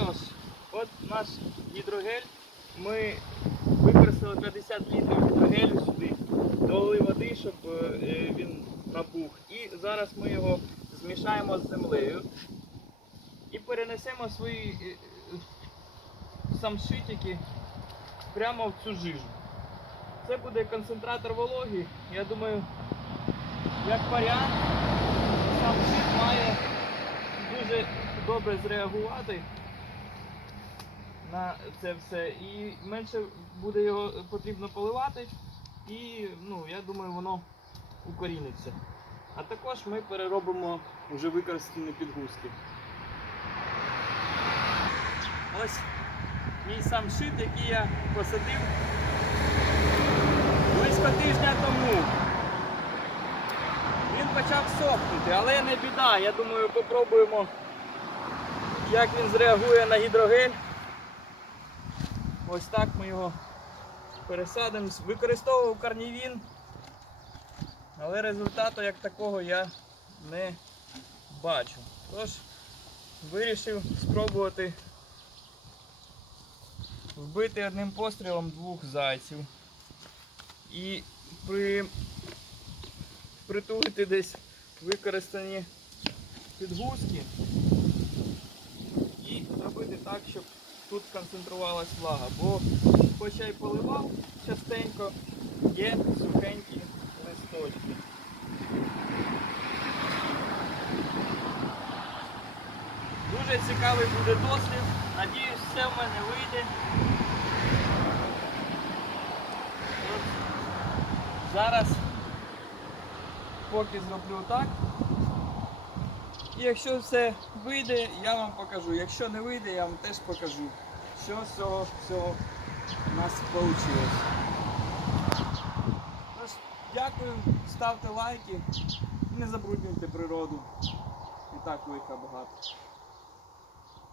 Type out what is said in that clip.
ж, от наш гідрогель. Ми використали 50 літрів гідрогелю сюди, долили води, щоб е, він набух. І зараз ми його змішаємо з землею і перенесемо свої е, самшитики прямо в цю жижу. Це буде концентратор вологи. Я думаю, як варіант, самшит має дуже добре зреагувати на це все. І менше буде його потрібно поливати. І ну, я думаю, воно укоріниться. А також ми переробимо вже використані підгузки. Ось мій сам шит, який я посадив близько тижня тому. Він почав сохнути, але не біда. Я думаю, попробуємо, як він зреагує на гідрогель. Ось так ми його пересадимо. Використовував карнівін, але результату як такого я не бачу. Тож вирішив спробувати вбити одним пострілом двох зайців. І при притулити десь використані підгузки і зробити так, щоб тут концентрувалась влага. Бо хоч я й поливав частенько, є сухенькі листочки. Дуже цікавий буде дослід. Надіюсь, все в мене вийде. Зараз поки зроблю так. Якщо все вийде, я вам покажу. Якщо не вийде, я вам теж покажу, що з цього всього у нас вийшло. Тож, дякую, ставте лайки, не забруднюйте природу. І так лиха багато.